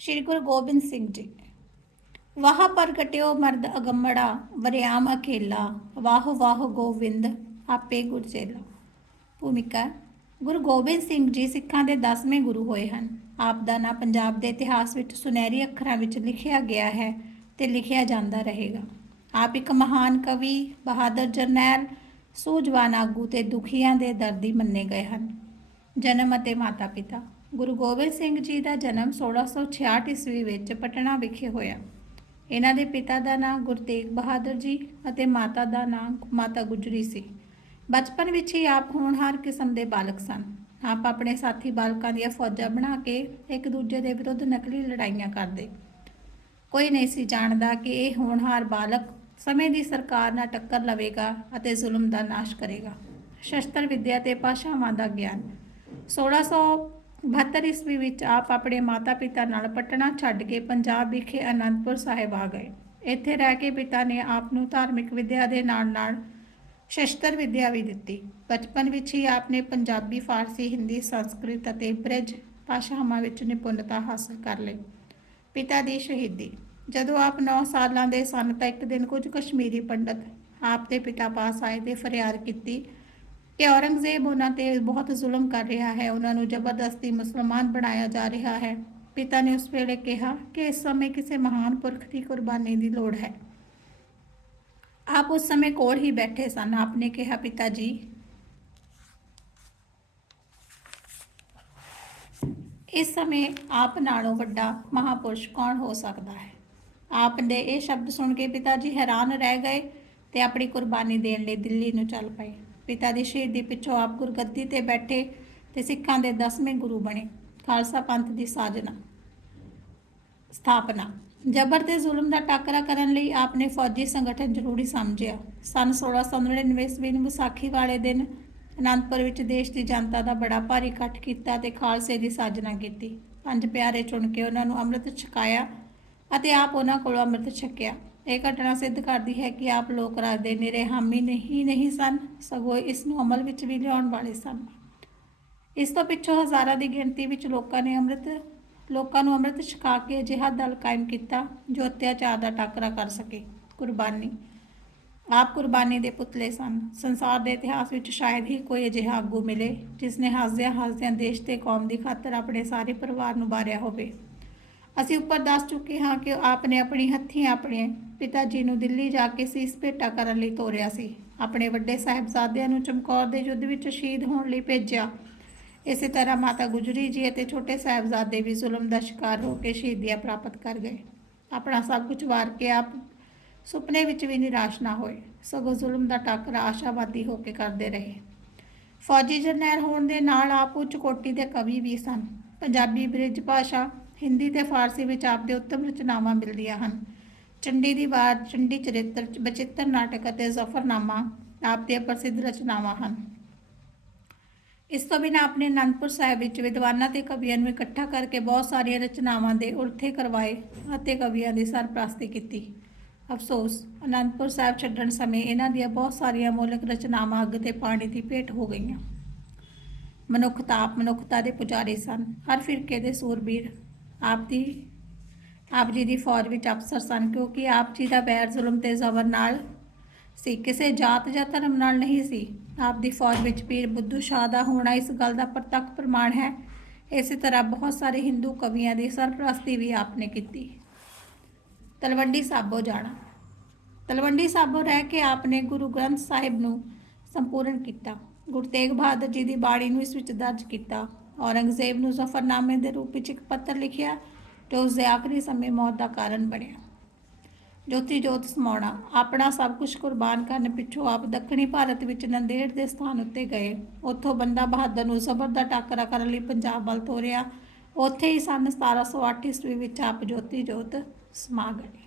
श्री गुरु गोबिंद सिंह जी। वाह प्रगट्यो मर्द अगमड़ा, वरियाम अकेला, वाह वाह गोविंद आपे गुरचेला। भूमिका। गुरु गोबिंद सिंह जी सिखां दे 10वें गुरु होए हन। आप दा नाम पंजाब दे इतिहास विच सुनहरी अखरां विच लिखिया गया है ते लिखिया जांदा रहेगा। आप एक महान कवि, बहादुर जरनैल, सूझवान आगू ते दुखियां दे दर्दी मन्ने गए हन। जन्म ਅਤੇ माता पिता। गुरु गोबिंद सिंह जी का जन्म 1666 ईस्वी ਵਿੱਚ ਪਟਨਾ ਵਿਖੇ ਹੋਇਆ। ਇਹਨਾਂ ਦੇ ਪਿਤਾ ਦਾ ਨਾਮ ਗੁਰੂ ਤੇਗ ਬਹਾਦਰ ਜੀ ਅਤੇ ਮਾਤਾ ਦਾ ਨਾਮ ਮਾਤਾ ਗੁਜਰੀ ਸੀ। ਬਚਪਨ ਵਿੱਚ ਹੀ ਆਪ ਹੋਣਹਾਰ ਕਿਸਮ ਦੇ ਬਾਲਕ ਸਨ। ਆਪ ਆਪਣੇ ਸਾਥੀ ਬਾਲਕਾਂ ਦੀਆਂ ਫੌਜਾਂ ਬਣਾ ਕੇ ਇੱਕ ਦੂਜੇ ਦੇ ਵਿਰੁੱਧ ਨਕਲੀ ਲੜਾਈਆਂ ਕਰਦੇ। ਕੋਈ ਨਹੀਂ ਸੀ ਜਾਣਦਾ ਕਿ ਇਹ ਹੋਣਹਾਰ ਬਾਲਕ ਸਮੇਂ ਦੀ ਸਰਕਾਰ ਨਾਲ ਟੱਕਰ ਲਵੇਗਾ ਅਤੇ ਜ਼ੁਲਮ ਦਾ ਨਾਸ਼ ਕਰੇਗਾ। ਸ਼ਸਤਰ ਵਿੱਦਿਆ ਤੇ ਭਾਸ਼ਾਵਾਂ ਦਾ ਗਿਆਨ। 1672 ਈਸਵੀ ਵਿੱਚ ਆਪ ਆਪਣੇ ਮਾਤਾ ਪਿਤਾ ਨਾਲ ਪਟਨਾ ਛੱਡ ਕੇ ਪੰਜਾਬ ਵਿਖੇ ਅਨੰਦਪੁਰ ਸਾਹਿਬ ਆ ਗਏ। ਇੱਥੇ ਰਹਿ ਕੇ ਪਿਤਾ ਨੇ ਆਪ ਨੂੰ ਧਾਰਮਿਕ ਵਿੱਦਿਆ ਦੇ ਨਾਲ ਨਾਲ ਸ਼ਸਤਰ ਵਿੱਦਿਆ ਵੀ ਦਿੱਤੀ। ਬਚਪਨ ਵਿੱਚ ਹੀ ਆਪ ਨੇ ਪੰਜਾਬੀ, ਫਾਰਸੀ, ਹਿੰਦੀ, ਸੰਸਕ੍ਰਿਤ ਅਤੇ ਬ੍ਰਿਜ ਭਾਸ਼ਾਵਾਂ ਵਿੱਚ ਨਿਪੁੰਨਤਾ ਹਾਸਲ ਕਰ ਲਈ। ਪਿਤਾ ਦੀ ਸ਼ਹੀਦੀ। ਜਦੋਂ ਆਪ 9 ਸਾਲਾਂ ਦੇ ਸਨ ਤਾਂ ਇੱਕ ਦਿਨ ਕੁਝ ਕਸ਼ਮੀਰੀ ਪੰਡਤ ਆਪ ਦੇ ਪਿਤਾ ਪਾਸ ਆਏ ਤੇ ਫਰਿਆਦ ਕੀਤੀ कि औरंगजेब उन्होंने बहुत जुल्म कर रहा है, उन्होंने जबरदस्ती मुसलमान बनाया जा रहा है। पिता ने उस वेले कहा कि इस समय किसी महान पुरख की कुर्बानी की लोड़ है। आप उस समय कोल ही बैठे सन। आपने कहा, पिता जी इस समय आप नालों वड्डा महापुरुष कौन हो सकता है। आपने ये शब्द सुन के पिता जी हैरान रह गए तो अपनी कुर्बानी देने लिए दिल्ली नूं चल पए। पिता की शहीदी पिछों आप गुरगद्दी ते बैठे ते सिखां दे 10वें गुरु बने। खालसा पंथ की साजना स्थापना। जबर ते जुल्म का टाकरा करने लई आपने फौजी संगठन जरूरी समझिया। सन 1699 ईस्वी नूं विसाखी वाले दिन आनंदपुर विच देश की जनता का बड़ा भारी इकट्ठ किया ते खालसे की साजना की। 5 प्यारे चुन के उन्होंने अमृत छकाया ਅਤੇ आप उन्होंने कोलों अमृत छकिया। ਇਹ ਘਟਨਾ ਸਿੱਧ ਕਰਦੀ ਹੈ ਕਿ ਆਪ ਲੋਕ ਰਾਜ ਦੇ ਨਿਰੇ ਹਾਮੀ ਨਹੀਂ ਸਨ, ਸਗੋਂ ਇਸ ਨੂੰ ਅਮਲ ਵਿੱਚ ਵੀ ਲਿਆਉਣ ਵਾਲੇ ਸਨ। ਇਸ ਤੋਂ ਪਿੱਛੋਂ ਹਜ਼ਾਰਾਂ ਦੀ ਗਿਣਤੀ ਵਿੱਚ ਲੋਕਾਂ ਨੂੰ ਅੰਮ੍ਰਿਤ ਛਕਾ ਕੇ ਅਜਿਹਾ ਦਲ ਕਾਇਮ ਕੀਤਾ ਜੋ ਅਤਿਆਚਾਰ ਦਾ ਟਾਕਰਾ ਕਰ ਸਕੇ। ਕੁਰਬਾਨੀ। ਆਪ ਕੁਰਬਾਨੀ ਦੇ ਪੁਤਲੇ ਸਨ। ਸੰਸਾਰ ਦੇ ਇਤਿਹਾਸ ਵਿੱਚ ਸ਼ਾਇਦ ਹੀ ਕੋਈ ਅਜਿਹਾ ਆਗੂ ਮਿਲੇ ਜਿਸ ਨੇ ਹੱਸਦਿਆਂ ਦੇਸ਼ ਤੇ ਕੌਮ ਦੀ ਖਾਤਰ ਆਪਣੇ ਸਾਰੇ ਪਰਿਵਾਰ ਨੂੰ ਵਾਰਿਆ ਹੋਵੇ। ਅਸੀਂ ਉੱਪਰ ਦੱਸ ਚੁੱਕੇ ਹਾਂ ਕਿ ਆਪਨੇ ਆਪਣੀ ਹੱਥੀਂ ਆਪਣੇ ਪਿਤਾ ਜੀ ਨੂੰ ਦਿੱਲੀ ਜਾ ਕੇ ਸੀਸ ਭੇਟਾ ਕਰਨ ਲਈ ਤੋਰਿਆ ਸੀ। ਆਪਣੇ ਵੱਡੇ ਸਾਹਿਬਜ਼ਾਦਿਆਂ ਨੂੰ ਚਮਕੌਰ ਦੇ ਯੁੱਧ ਵਿੱਚ ਸ਼ਹੀਦ ਹੋਣ ਲਈ ਭੇਜਿਆ। ਇਸੇ ਤਰ੍ਹਾਂ ਮਾਤਾ ਗੁਜਰੀ ਜੀ ਅਤੇ ਛੋਟੇ ਸਾਹਿਬਜ਼ਾਦੇ ਵੀ ਜ਼ੁਲਮ ਦਾ ਸ਼ਿਕਾਰ ਹੋ ਕੇ ਸ਼ਹੀਦੀਆਂ ਪ੍ਰਾਪਤ ਕਰ ਗਏ। ਆਪਣਾ ਸਭ ਕੁਝ ਵਾਰ ਕੇ ਆਪ ਸੁਪਨੇ ਵਿੱਚ ਵੀ ਨਿਰਾਸ਼ ਨਾ ਹੋਏ, ਸਗੋਂ ਜ਼ੁਲਮ ਦਾ ਟਾਕਰਾ ਆਸ਼ਾਵਾਦੀ ਹੋ ਕੇ ਕਰਦੇ ਰਹੇ। ਫੌਜੀ ਜਰਨੈਲ ਹੋਣ ਦੇ ਨਾਲ ਆਪ ਉੱਚ ਕੋਟੀ ਦੇ ਕਵੀ ਵੀ ਸਨ। ਪੰਜਾਬੀ, ਬ੍ਰਿਜ ਭਾਸ਼ਾ, ਹਿੰਦੀ ਤੇ ਫਾਰਸੀ ਵਿੱਚ ਆਪ ਦੇ ਉੱਤਮ ਰਚਨਾਵਾਂ ਮਿਲਦੀਆਂ ਹਨ। ਚੰਡੀ ਦੀ ਵਾਰ, ਚੰਡੀ ਚਰਿੱਤਰ, ਬਚਿੱਤਰ ਨਾਟਕ ਅਤੇ ਜ਼ਫਰਨਾਮਾ ਆਪ ਦੀਆਂ ਪ੍ਰਸਿੱਧ ਰਚਨਾਵਾਂ ਹਨ। ਇਸ ਤੋਂ ਬਿਨਾਂ ਆਪਣੇ ਅਨੰਦਪੁਰ ਸਾਹਿਬ ਵਿੱਚ ਵਿਦਵਾਨਾਂ ਤੇ ਕਵੀਆਂ ਨੂੰ ਇਕੱਠਾ ਕਰਕੇ ਬਹੁਤ ਸਾਰੀਆਂ ਰਚਨਾਵਾਂ ਦੇ ਉਲਥੇ ਕਰਵਾਏ ਅਤੇ ਕਵੀਆਂ ਦੀ ਸਰਪ੍ਰਸਤੀ ਕੀਤੀ। ਅਫਸੋਸ, ਅਨੰਦਪੁਰ ਸਾਹਿਬ ਛੱਡਣ ਸਮੇਂ ਇਹਨਾਂ ਦੀਆਂ ਬਹੁਤ ਸਾਰੀਆਂ ਮੌਲਿਕ ਰਚਨਾਵਾਂ ਅੱਗ ਤੇ ਪਾਣੀ ਦੀ ਭੇਟ ਹੋ ਗਈਆਂ। ਮਨੁੱਖਤਾ ਦੇ ਪੁਜਾਰੀ ਸਨ। ਹਰ ਫਿਰਕੇ ਦੇ ਸੂਰਬੀਰ ਆਪ ਜੀ ਦੀ ਫੌਜ ਵਿੱਚ ਅਫਸਰ ਸਨ, ਕਿਉਂਕਿ ਆਪ ਜੀ ਦਾ ਵੈਰ ਜ਼ੁਲਮ ਤੇ ਜ਼ਬਰ ਨਾਲ ਸੀ, ਕਿਸੇ ਜਾਤ ਜਾਂ ਧਰਮ ਨਾਲ ਨਹੀਂ ਸੀ। ਆਪ ਦੀ ਫੌਜ ਵਿੱਚ ਪੀਰ ਬੁੱਧੂ ਸ਼ਾਹ ਦਾ ਹੋਣਾ ਇਸ ਗੱਲ ਦਾ ਪ੍ਰਤੱਖ ਪ੍ਰਮਾਣ ਹੈ। ਇਸੇ ਤਰ੍ਹਾਂ ਬਹੁਤ ਸਾਰੇ ਹਿੰਦੂ ਕਵੀਆਂ ਦੀ ਸਰਪ੍ਰਸਤੀ ਵੀ ਆਪ ਨੇ ਕੀਤੀ। ਤਲਵੰਡੀ ਸਾਬੋ ਜਾਣਾ। ਤਲਵੰਡੀ ਸਾਬੋ ਰਹਿ ਕੇ ਆਪ ਨੇ ਗੁਰੂ ਗ੍ਰੰਥ ਸਾਹਿਬ ਨੂੰ ਸੰਪੂਰਨ ਕੀਤਾ। ਗੁਰੂ ਤੇਗ ਬਹਾਦਰ ਜੀ ਦੀ ਬਾਣੀ ਨੂੰ ਇਸ ਵਿੱਚ ਦਰਜ ਕੀਤਾ। ਔਰੰਗਜ਼ੇਬ ਨੂੰ ਜ਼ਫਰਨਾਮੇ ਦੇ ਰੂਪ ਵਿੱਚ ਇੱਕ ਪੱਤਰ ਲਿਖਿਆ ਜੋ ਉਸ ਦੇ ਆਖਰੀ ਸਮੇਂ ਮੌਤ ਦਾ ਕਾਰਨ ਬਣਿਆ। ਜੋਤੀ ਜੋਤ ਸਮਾਉਣਾ। ਆਪਣਾ ਸਭ ਕੁਝ ਕੁਰਬਾਨ ਕਰਨ ਪਿੱਛੋਂ ਆਪ ਦੱਖਣੀ ਭਾਰਤ ਵਿੱਚ ਨੰਦੇੜ ਦੇ ਸਥਾਨ ਉੱਤੇ ਗਏ। ਉੱਥੋਂ ਬੰਦਾ ਬਹਾਦਰ ਨੂੰ ਜ਼ਬਰ ਦਾ ਟਾਕਰਾ ਕਰਨ ਲਈ ਪੰਜਾਬ ਵੱਲ ਤੋਰਿਆ। ਉੱਥੇ ਹੀ ਸਨ 1708 ਈਸਵੀ ਵਿੱਚ ਆਪ ਜੋਤੀ ਜੋਤ ਸਮਾ ਗਏ।